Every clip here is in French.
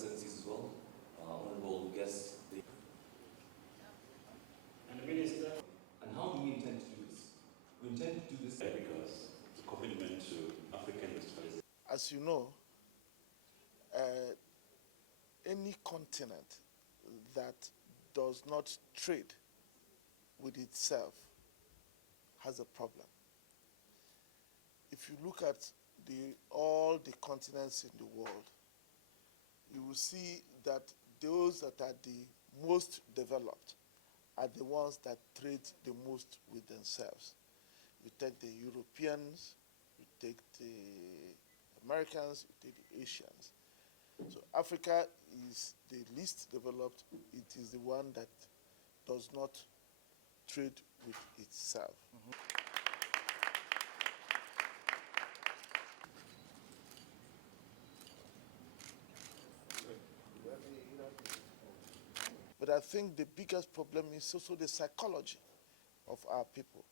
Excellencies as well, honorable guests, and the Minister. And how do we intend to do this? We intend to do this because it's a commitment to African industrialization. As you know, any continent that does not trade with itself has a problem. If you look at all the continents in the world, you will see that those that are the most developed are the ones that trade the most with themselves. You take the Europeans, you take the Americans, you take the Asians. So Africa is the least developed. It is the one that does not trade with itself. But I think the biggest problem is also the psychology of our people.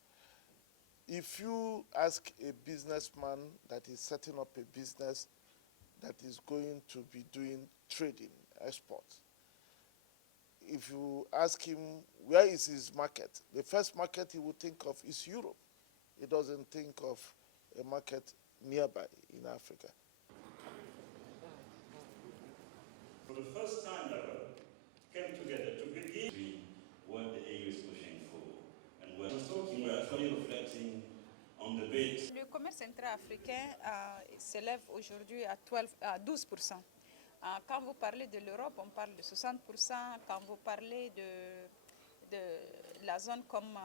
If you ask a businessman that is setting up a business that is going to be doing trading, export, if you ask him where is his market, the first market he would think of is Europe. He doesn't think of a market nearby in Africa. For the first time ever, came together to begin what the AU is pushing for. And we're actually reflecting on the bit. Le commerce intra-africain s'élève aujourd'hui à 12%. Quand vous parlez de l'Europe, on parle de 60%. Quand vous parlez de la zone comme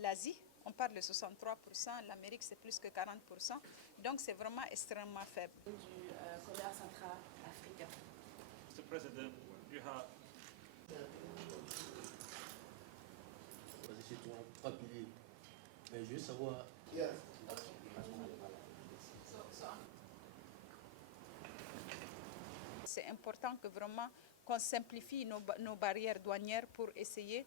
l'Asie, on parle de 63%. L'Amérique, c'est plus que 40%. Donc, c'est vraiment extrêmement faible. Du commerce intra-africain. Mr. President, you have... C'est trois piliers. Mais je veux savoir... Yes. C'est important que vraiment qu'on simplifie nos barrières douanières pour essayer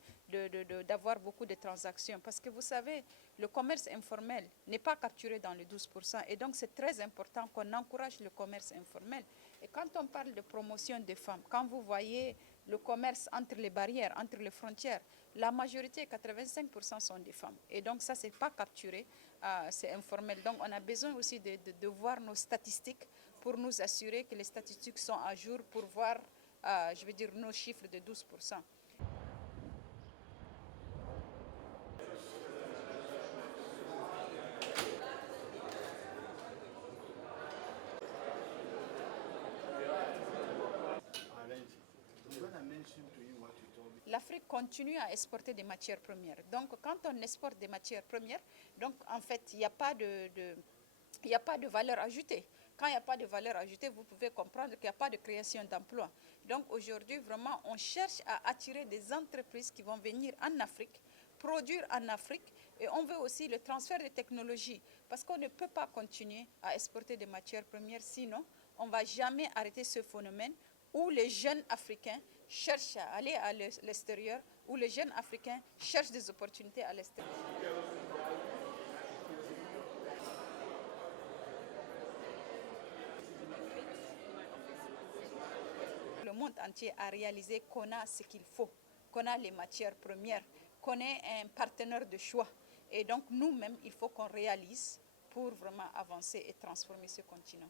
d'avoir beaucoup de transactions. Parce que vous savez, le commerce informel n'est pas capturé dans les 12%. Et donc, c'est très important qu'on encourage le commerce informel. Et quand on parle de promotion des femmes, quand vous voyez le commerce entre les barrières, entre les frontières, la majorité, 85% sont des femmes. Et donc, ça, ce n'est pas capturé, c'est informel. Donc, on a besoin aussi de voir nos statistiques pour nous assurer que les statistiques sont à jour pour voir, je veux dire, nos chiffres de 12%. L'Afrique continue à exporter des matières premières. Donc, quand on exporte des matières premières, donc en fait, il n'y a pas de valeur ajoutée. Quand il n'y a pas de valeur ajoutée, vous pouvez comprendre qu'il n'y a pas de création d'emplois. Donc aujourd'hui, vraiment, on cherche à attirer des entreprises qui vont venir en Afrique, produire en Afrique, et on veut aussi le transfert de technologies, parce qu'on ne peut pas continuer à exporter des matières premières, sinon on ne va jamais arrêter ce phénomène où les jeunes Africains cherchent à aller à l'extérieur, où les jeunes Africains cherchent des opportunités à l'extérieur. Le monde entier a réalisé qu'on a ce qu'il faut, qu'on a les matières premières, qu'on est un partenaire de choix. Et donc nous-mêmes, il faut qu'on réalise pour vraiment avancer et transformer ce continent.